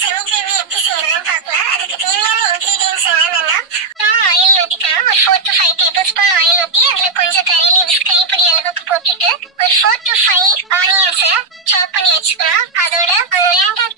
Semi gravy எப்படி செய்யறதுன்னு பார்க்கலாம். அதுக்கு தேவையான இன்கிரீடியன்ஸ் என்னன்னா, ஆயில் ஊத்திக்கலாம். ஒரு 4 to 5 டேபிள் ஸ்பூன் ஆயில் ஊத்தி அதுல கொஞ்சம் கறி லீவ்ஸ் கைப்பிடி அளவுக்கு போட்டுட்டு ஒரு 4 to 5 ஆனியன்ஸ் சாப் பண்ணி வச்சுக்கலாம். அதோட ஒரு 2